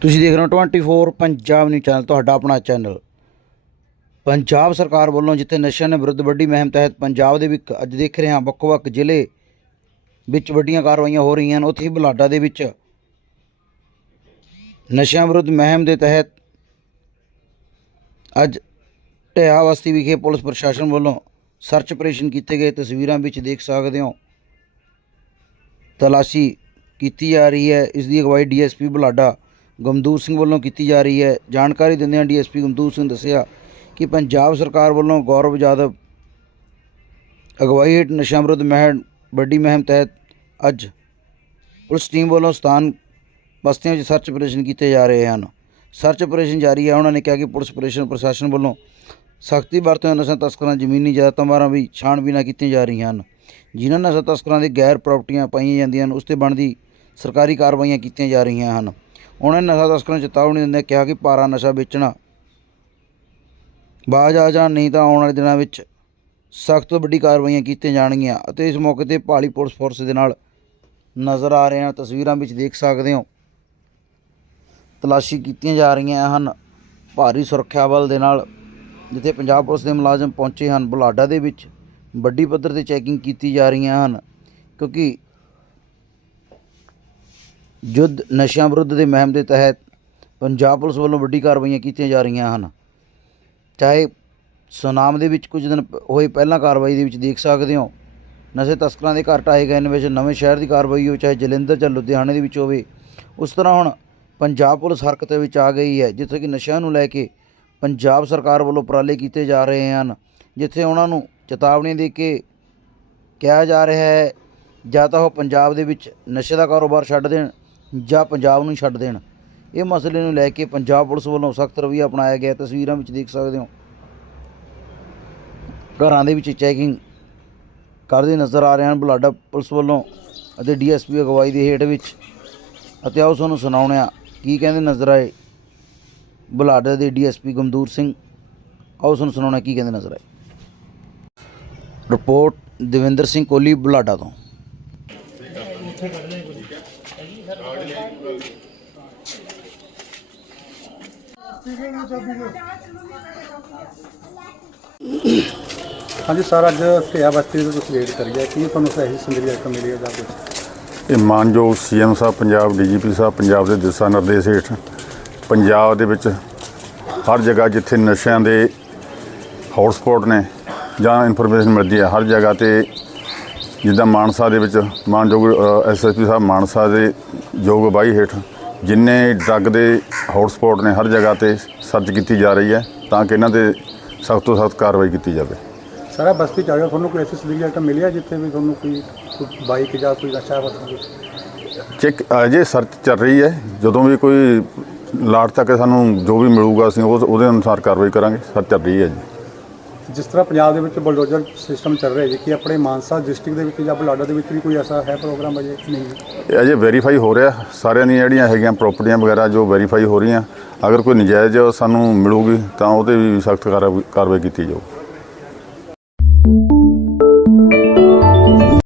ਤੁਸੀਂ ਦੇਖ ਰਹੇ ਹੋ 24 ਪੰਜਾਬ ਨਿਊਜ਼ ਚੈਨਲ ਤੁਹਾਡਾ ਆਪਣਾ ਚੈਨਲ ਪੰਜਾਬ ਸਰਕਾਰ ਵੱਲੋਂ ਜਿੱਥੇ ਨਸ਼ਿਆਂ ਦੇ ਵਿਰੁੱਧ ਵੱਡੀ ਮੁਹਿੰਮ ਤਹਿਤ ਪੰਜਾਬ ਦੇ ਵਿੱਚ ਅੱਜ ਦੇਖ ਰਹੇ ਹਾਂ ਵੱਖ-ਵੱਖ ਜ਼ਿਲ੍ਹੇ ਵਿੱਚ ਵੱਡੀਆਂ ਕਾਰਵਾਈਆਂ ਹੋ ਰਹੀਆਂ ਹਨ। ਉੱਥੇ ਹੀ ਬੁਲਾਡਾ ਦੇ ਵਿੱਚ ਨਸ਼ਿਆਂ ਵਿਰੁੱਧ ਮੁਹਿੰਮ ਦੇ ਤਹਿਤ ਅੱਜ ਢਿਆ ਬਸਤੀ ਵਿਖੇ ਪੁਲਿਸ ਪ੍ਰਸ਼ਾਸਨ ਵੱਲੋਂ ਸਰਚ ਆਪਰੇਸ਼ਨ ਕੀਤੇ ਗਏ। ਤਸਵੀਰਾਂ ਵਿੱਚ ਦੇਖ ਸਕਦੇ ਹੋ, ਤਲਾਸ਼ੀ ਕੀਤੀ ਜਾ ਰਹੀ ਹੈ। ਇਸ ਦੀ ਅਗਵਾਈ ਡੀਐਸਪੀ ਬੁਲਾਡਾ ਗਮਦੂਰ ਸਿੰਘ ਵੱਲੋਂ ਕੀਤੀ ਜਾ ਰਹੀ ਹੈ। ਜਾਣਕਾਰੀ ਦਿੰਦਿਆਂ ਡੀਐਸਪੀ ਗਮਦੂਰ ਸਿੰਘ ਦੱਸਿਆ ਕਿ ਪੰਜਾਬ ਸਰਕਾਰ ਵੱਲੋਂ ਗੌਰਵ ਯਾਦਵ ਅਗਵਾਈ ਹੇਠ ਨਸ਼ਾ ਵਿਰੁੱਧ ਮਹਿਮ ਵੱਡੀ ਮਹਿਮ ਤਹਿਤ ਅੱਜ ਪੁਲਿਸ ਟੀਮ ਵੱਲੋਂ ਸਥਾਨ ਬਸਤੀਆਂ ਵਿੱਚ ਸਰਚ ਆਪਰੇਸ਼ਨ ਕੀਤੇ ਜਾ ਰਹੇ ਹਨ। ਸਰਚ ਆਪਰੇਸ਼ਨ ਜਾਰੀ ਹੈ। ਉਹਨਾਂ ਨੇ ਕਿਹਾ ਕਿ ਪੁਲਿਸ ਆਪਰੇਸ਼ਨ ਪ੍ਰਸ਼ਾਸਨ ਵੱਲੋਂ ਸਖਤੀ ਵਰਤੋਂ ਹੋਏ ਨਸ਼ਾ ਤਸਕਰਾਂ, ਜ਼ਮੀਨੀ ਜਾਇਦਾਦਾਂ ਵੀ ਛਾਣਬੀਨਾਂ ਕੀਤੀਆਂ ਜਾ ਰਹੀਆਂ ਹਨ। ਜਿਨ੍ਹਾਂ ਨਸ਼ਾ ਤਸਕਰਾਂ ਦੇ ਗੈਰ ਪ੍ਰਾਪਰਟੀਆਂ ਪਾਈਆਂ ਜਾਂਦੀਆਂ ਹਨ, ਉਸ ਤੇ ਬਣਦੀ ਸਰਕਾਰੀ ਕਾਰਵਾਈਆਂ ਕੀਤੀਆਂ ਜਾ ਰਹੀਆਂ ਹਨ। ਉਹਨਾਂ ਨੇ ਨਸ਼ਾ ਤਸਕਰਾਂ ਨੂੰ ਚੇਤਾਵਨੀ ਦਿੰਦੇ, ਕਿਹਾ ਕਿ ਪਾਰਾ ਨਸ਼ਾ ਵੇਚਣਾ। ਬਾਜ਼ ਆ ਜਾਣ, ਨਹੀਂ ਤਾਂ ਆਉਣ ਵਾਲੇ ਦਿਨਾਂ ਵਿੱਚ ਸਖਤ ਤੋਂ ਵੱਡੀ ਕਾਰਵਾਈਆਂ ਕੀਤੀਆਂ ਜਾਣਗੀਆਂ ਅਤੇ ਇਸ ਮੌਕੇ ਤੇ ਭਾਲੀ ਪੁਲਿਸ ਫੋਰਸ ਦੇ ਨਾਲ ਨਜ਼ਰ ਆ ਰਹੇ ਹਨ ਤਸਵੀਰਾਂ ਵਿੱਚ ਦੇਖ ਸਕਦੇ ਹੋ। ਤਲਾਸ਼ੀ ਕੀਤੀਆਂ ਜਾ ਰਹੀਆਂ ਹਨ। ਭਾਰੀ ਸੁਰੱਖਿਆ ਬਲ ਦੇ ਨਾਲ ਜਿੱਥੇ ਪੰਜਾਬ ਪੁਲਿਸ ਦੇ ਮੁਲਾਜ਼ਮ ਪਹੁੰਚੇ ਹਨ, ਬੁਲਾਡਾ ਦੇ ਵਿੱਚ ਵੱਡੀ ਪੱਧਰ ਤੇ ਚੈਕਿੰਗ ਕੀਤੀ ਜਾ ਰਹੀਆਂ ਹਨ, ਕਿਉਂਕਿ ਯੁੱਧ ਨਸ਼ਿਆਂ ਵਿਰੁੱਧ ਦੇ ਮਹਿਮ ਦੇ ਤਹਿਤ ਪੰਜਾਬ ਪੁਲਿਸ ਵੱਲੋਂ ਵੱਡੀ ਕਾਰਵਾਈਆਂ ਕੀਤੀਆਂ ਜਾ ਰਹੀਆਂ ਹਨ। ਚਾਹੇ ਸੁਨਾਮ ਦੇ ਵਿੱਚ ਕੁਝ ਦਿਨ ਪ- ਹੋਏ ਪਹਿਲਾਂ ਕਾਰਵਾਈ ਦੇ ਵਿੱਚ ਦੇਖ ਸਕਦੇ ਹੋ। ਨਸ਼ੇ ਤਸਕਰਾਂ ਦੇ ਘਰ ਢਾਏ ਗਏ ਨੇ, ਵਿੱਚ ਨਵੇਂ ਸ਼ਹਿਰ ਦੀ ਕਾਰਵਾਈ ਹੋਵੇ ਚਾਹੇ ਜਲੰਧਰ ਜਾਂ ਲੁਧਿਆਣੇ ਦੇ ਵਿੱਚ ਹੋਵੇ। ਉਸ ਤਰ੍ਹਾਂ ਹੁਣ ਪੰਜਾਬ ਪੁਲਿਸ ਹਰਕਤ ਵਿੱਚ ਆ ਗਈ ਹੈ, ਜਿੱਥੇ ਕਿ ਨਸ਼ਿਆਂ ਨੂੰ ਲੈ ਕੇ ਪੰਜਾਬ ਸਰਕਾਰ ਵੱਲੋਂ ਉਪਰਾਲੇ ਕੀਤੇ ਜਾ ਰਹੇ ਹਨ, ਜਿੱਥੇ ਉਹਨਾਂ ਨੂੰ ਚੇਤਾਵਨੀ ਦੇ ਕੇ ਕਿਹਾ ਜਾ ਰਿਹਾ ਹੈ, ਜਾਂ ਤਾਂ ਉਹ ਪੰਜਾਬ ਦੇ ਵਿੱਚ ਨਸ਼ੇ ਦਾ ਕਾਰੋਬਾਰ ਛੱਡ ਦੇਣ ਜਾਂ ਪੰਜਾਬ ਨੂੰ ਛੱਡ ਦੇਣ। ਇਹ ਮਸਲੇ ਨੂੰ ਲੈ ਕੇ ਪੰਜਾਬ ਪੁਲਿਸ ਵੱਲੋਂ ਸਖਤ ਰਵੱਈਆ ਅਪਣਾਇਆ ਗਿਆ। ਤਸਵੀਰਾਂ ਵਿੱਚ ਦੇਖ ਸਕਦੇ ਹੋ। ਘਰਾਂ ਦੇ ਵਿੱਚ ਚੈਕਿੰਗ ਕਰਦੇ ਨਜ਼ਰ ਆ ਰਹੇ ਹਨ। ਬੁਲਾਡਾ ਪੁਲਿਸ ਵੱਲੋਂ ਅਤੇ ਡੀਐਸਪੀ ਅਗਵਾਈ ਦੇ ਹੇਠ ਵਿੱਚ। ਅਤੇ ਆਓ ਤੁਹਾਨੂੰ ਸੁਣਾਉਂਦੇ ਹਾਂ ਕੀ ਕਹਿੰਦੇ ਨਜ਼ਰ ਆਏ ਬੁਲਾਡਾ ਦੇ ਡੀਐਸਪੀ ਗਮਦੂਰ ਸਿੰਘ। ਆਓ ਤੁਹਾਨੂੰ ਸੁਣਾਉਣਾ ਕੀ ਕਹਿੰਦੇ ਨਜ਼ਰ ਆਏ। ਰਿਪੋਰਟ ਦਵਿੰਦਰ ਸਿੰਘ ਕੋਹਲੀ ਬੁਲਾਡਾ ਤੋਂ। ਹਾਂਜੀ ਸਰ, ਅੱਜ ਢਿਆ ਬਸਤੀ ਤੋਂ ਤੁਸੀਂ ਰੇਡ ਕਰੀ ਕੀ ਤੁਹਾਨੂੰ ਸਹੀ ਸੰਦੇਸ਼ ਆਈਟਮ ਮਿਲੀ ਜਾਂ ਕੁਝ ਇਹ ਮਾਨਯੋਗ ਸੀਐਮ ਸਾਹਿਬ, ਪੰਜਾਬ ਡੀਜੀਪੀ ਸਾਹਿਬ, ਪੰਜਾਬ ਦੇ ਦਿਸ਼ਾ ਨਿਰਦੇਸ਼ ਹੇਠ ਪੰਜਾਬ ਦੇ ਵਿੱਚ ਹਰ ਜਗ੍ਹਾ ਜਿੱਥੇ ਨਸ਼ਿਆਂ ਦੇ ਹੌਟਸਪੌਟ ਨੇ ਜਾਂ ਇਨਫੋਰਮੇਸ਼ਨ ਮਿਲਦੀ ਹੈ, ਹਰ ਜਗ੍ਹਾ ਤੇ ਜਿੱਦਾਂ ਮਾਨਸਾ ਦੇ ਵਿੱਚ ਮਾਨਯੋਗ ਐਸਐਸਪੀ ਸਾਹਿਬ ਮਾਨਸਾ ਦੇ ਯੋਗ ਅਗਵਾਈ ਹੇਠ ਜਿੰਨੇ ਡਰੱਗ ਦੇ ਹੌਟਸਪੌਟ ਨੇ ਹਰ ਜਗ੍ਹਾ ਤੇ ਸਰਚ ਕੀਤੀ ਜਾ ਰਹੀ ਹੈ ਤਾਂ ਕਿ ਇਹਨਾਂ ਤੇ ਸਖਤ ਤੋਂ ਸਖਤ ਕਾਰਵਾਈ ਕੀਤੀ ਜਾਵੇ। ਸਾਰਾ ਬਸਤੀ ਚ ਆ ਗਿਆ। ਤੁਹਾਨੂੰ ਕੋਈ ਐਸੀ ਆਈਟਮ ਮਿਲਿਆ ਜਿੱਥੇ ਵੀ ਤੁਹਾਨੂੰ ਕੋਈ ਬਾਈਕ ਜਾਂ ਕੋਈ ਨਸ਼ਾ ਵਰਤਨ ਚੈੱਕ ਅਜੇ ਸਰਚ ਚੱਲ ਰਹੀ ਹੈ। ਜਦੋਂ ਵੀ ਕੋਈ ਲਾਟ ਤੱਕ ਸਾਨੂੰ ਜੋ ਵੀ ਮਿਲੂਗਾ ਅਸੀਂ ਉਹ ਉਹਦੇ ਅਨੁਸਾਰ ਕਾਰਵਾਈ ਕਰਾਂਗੇ। ਸਰਚ ਚੱਲ ਰਹੀ ਹੈ ਜੀ। ਜਿਸ ਤਰ੍ਹਾਂ ਪੰਜਾਬ ਦੇ ਵਿੱਚ ਬਲਡੋਜ਼ਰ ਸਿਸਟਮ ਚੱਲ ਰਿਹਾ ਹੈ ਜੀ, ਕਿ ਆਪਣੇ ਮਾਨਸਾ ਡਿਸਟ੍ਰਿਕਟ ਦੇ ਵਿੱਚ ਜਾਂ ਬਲਾਡਾ ਦੇ ਵਿੱਚ ਵੀ ਕੋਈ ਐਸਾ ਹੈ ਪ੍ਰੋਗਰਾਮ ਅਜੇ? ਨਹੀਂ ਇਹ ਅਜੇ ਵੈਰੀਫਾਈ ਹੋ ਰਿਹਾ। ਸਾਰਿਆਂ ਦੀਆਂ ਜਿਹੜੀਆਂ ਹੈਗੀਆਂ ਪ੍ਰਾਪਰਟੀਆਂ ਵਗੈਰਾ ਜੋ ਵੈਰੀਫਾਈ ਹੋ ਰਹੀਆਂ, ਅਗਰ ਕੋਈ ਨਜਾਇਜ਼ ਸਾਨੂੰ ਮਿਲੂਗੀ ਤਾਂ ਉਹਦੇ ਵੀ ਸਖਤ ਕਾਰਵਾਈ ਕੀਤੀ ਜਾਊ